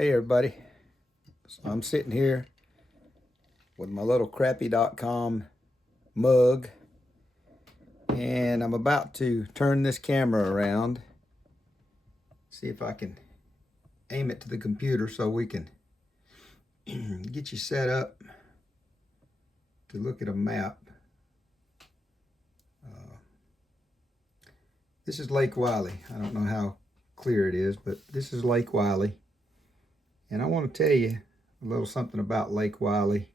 Hey everybody, so I'm sitting here with my little crappy.com mug, and I'm about to turn this camera around, see if I can aim it to the computer so we can get you set up to look at a map. This is Lake Wylie. I don't know how clear it is, but this is Lake Wylie. And I want to tell you a little something about Lake Wylie.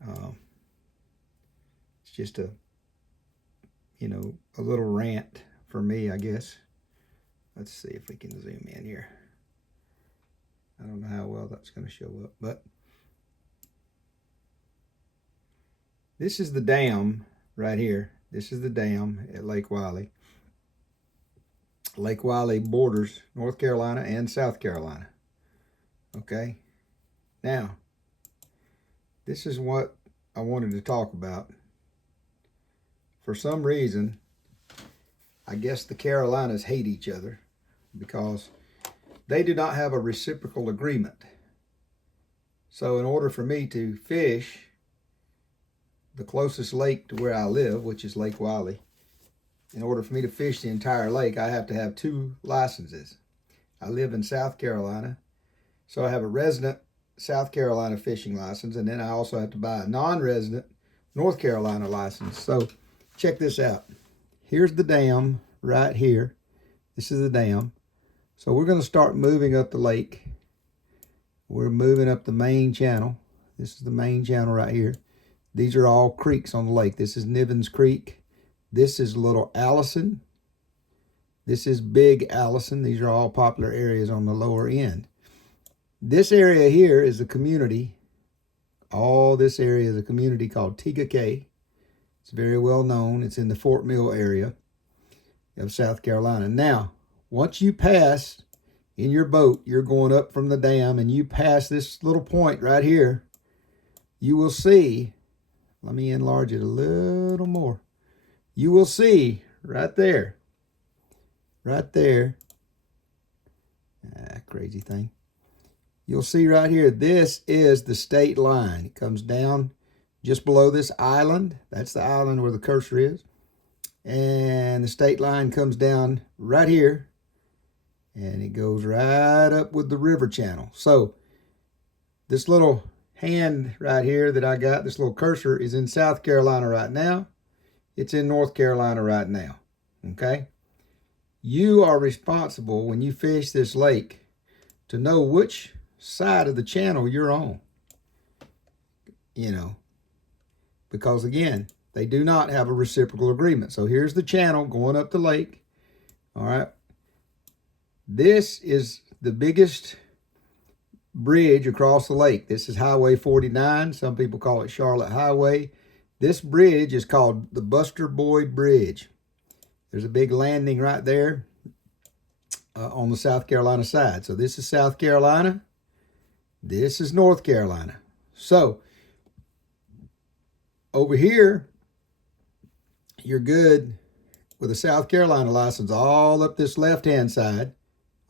It's just a little rant for me, I guess. Let's see if we can zoom in here. I don't know how well that's going to show up, but this is the dam right here. This is the dam at Lake Wylie. Lake Wylie borders North Carolina and South Carolina. Okay, now this is what I wanted to talk about. For some reason, I guess the Carolinas hate each other because they do not have a reciprocal agreement. So in order for me to fish the closest lake to where I live, which is Lake Wylie, in order for me to fish the entire lake, I have to have 2 licenses. I live in South Carolina, so I have a resident South Carolina fishing license, and then I also have to buy a non-resident North Carolina license. So check this out. Here's the dam right here. This is the dam. So we're going to start moving up the lake. We're moving up the main channel. This is the main channel right here. These are all creeks on the lake. This is Nivens Creek. This is Little Allison. This is Big Allison. These are all popular areas on the lower end. This area here is a community. All this area is a community called Tega Cay. It's very well known. It's in the Fort Mill area of South Carolina. Now, once you pass in your boat, you're going up from the dam, and you pass this little point right here, you will see, let me enlarge it a little more. You will see right there, crazy thing. You'll see right here, this is the state line. It comes down just below this island. That's the island where the cursor is. And the state line comes down right here, and it goes right up with the river channel. So this little hand right here that I got, this little cursor, is in South Carolina right now. It's in North Carolina right now, okay? You are responsible when you fish this lake to know which side of the channel you're on, because again, they do not have a reciprocal agreement. So here's the channel going up the lake, all right? This is the biggest bridge across the lake. This is Highway 49. Some people call it Charlotte Highway. This bridge is called the Buster Boyd Bridge. There's a big landing right there on the South Carolina side. So this is South Carolina. This is North Carolina. So over here, you're good with a South Carolina license all up this left-hand side,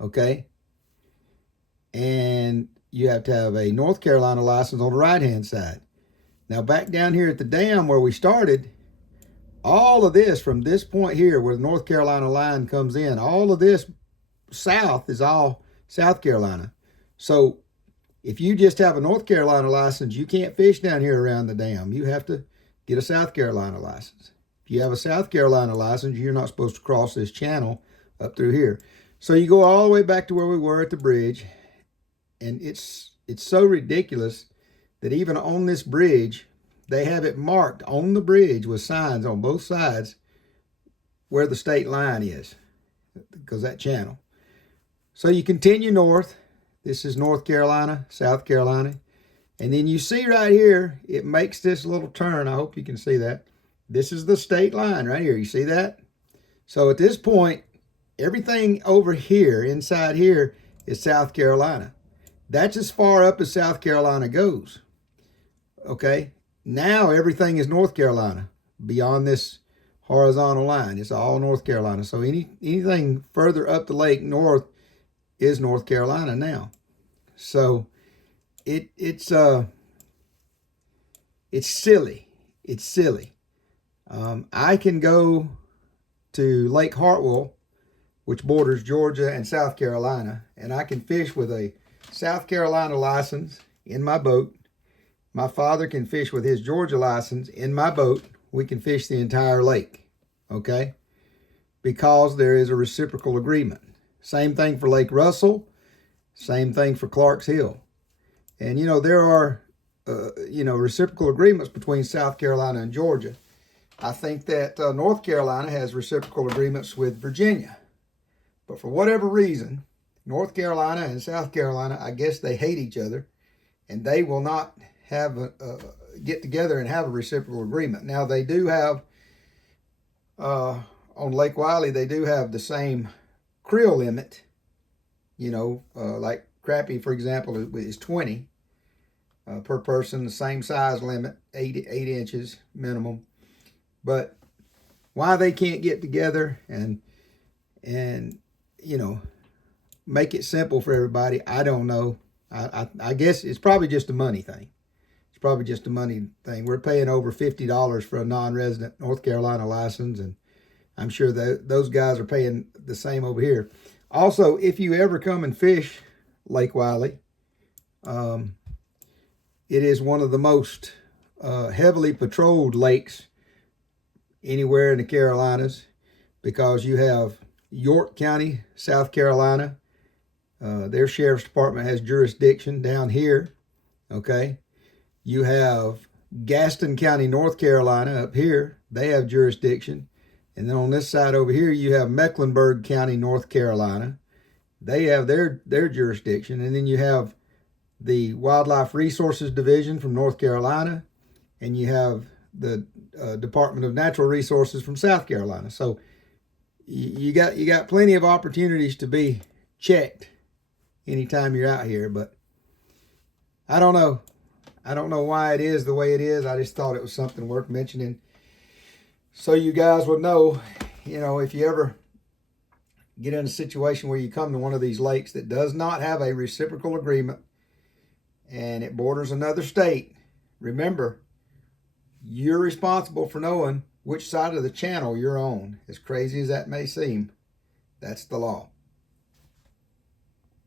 okay? And you have to have a North Carolina license on the right-hand side. Now back down here at the dam where we started, all of this from this point here where the North Carolina line comes in, all of this south is all South Carolina. So if you just have a North Carolina license, you can't fish down here around the dam. You have to get a South Carolina license. If you have a South Carolina license, you're not supposed to cross this channel up through here. So you go all the way back to where we were at the bridge, and it's so ridiculous that even on this bridge, they have it marked on the bridge with signs on both sides where the state line is, because that channel. So you continue north. This is North Carolina, South Carolina. And then you see right here, it makes this little turn. I hope you can see that. This is the state line right here. You see that? So at this point, everything over here, inside here, is South Carolina. That's as far up as South Carolina goes. Okay? Now everything is North Carolina beyond this horizontal line. It's all North Carolina. So anything further up the lake north is North Carolina now. So it's silly. It's silly. I can go to Lake Hartwell, which borders Georgia and South Carolina, and I can fish with a South Carolina license in my boat. My father can fish with his Georgia license in my boat. We can fish the entire lake, okay? Because there is a reciprocal agreement. Same thing for Lake Russell, same thing for Clark's Hill. And, you know, there are, reciprocal agreements between South Carolina and Georgia. I think that North Carolina has reciprocal agreements with Virginia. But for whatever reason, North Carolina and South Carolina, I guess they hate each other, and they will not have get together and have a reciprocal agreement. Now, they do have, on Lake Wiley, they do have the same creel limit, like crappie, for example, is 20 per person, the same size limit, 8 inches minimum. But why they can't get together and make it simple for everybody, I don't know. I guess it's probably just a money thing. It's probably just a money thing. We're paying over $50 for a non-resident North Carolina license, and I'm sure that those guys are paying the same over here. Also, if you ever come and fish Lake Wiley, it is one of the most heavily patrolled lakes anywhere in the Carolinas, because you have York County, South Carolina. Their sheriff's department has jurisdiction down here, okay? You have Gaston County, North Carolina up here. They have jurisdiction. And then on this side over here, you have Mecklenburg County, North Carolina. They have their jurisdiction. And then you have the Wildlife Resources Division from North Carolina, and you have the Department of Natural Resources from South Carolina. So you got plenty of opportunities to be checked anytime you're out here. But I don't know. I don't know why it is the way it is. I just thought it was something worth mentioning, so you guys would know, if you ever get in a situation where you come to one of these lakes that does not have a reciprocal agreement and it borders another state, remember, you're responsible for knowing which side of the channel you're on. As crazy as that may seem, that's the law.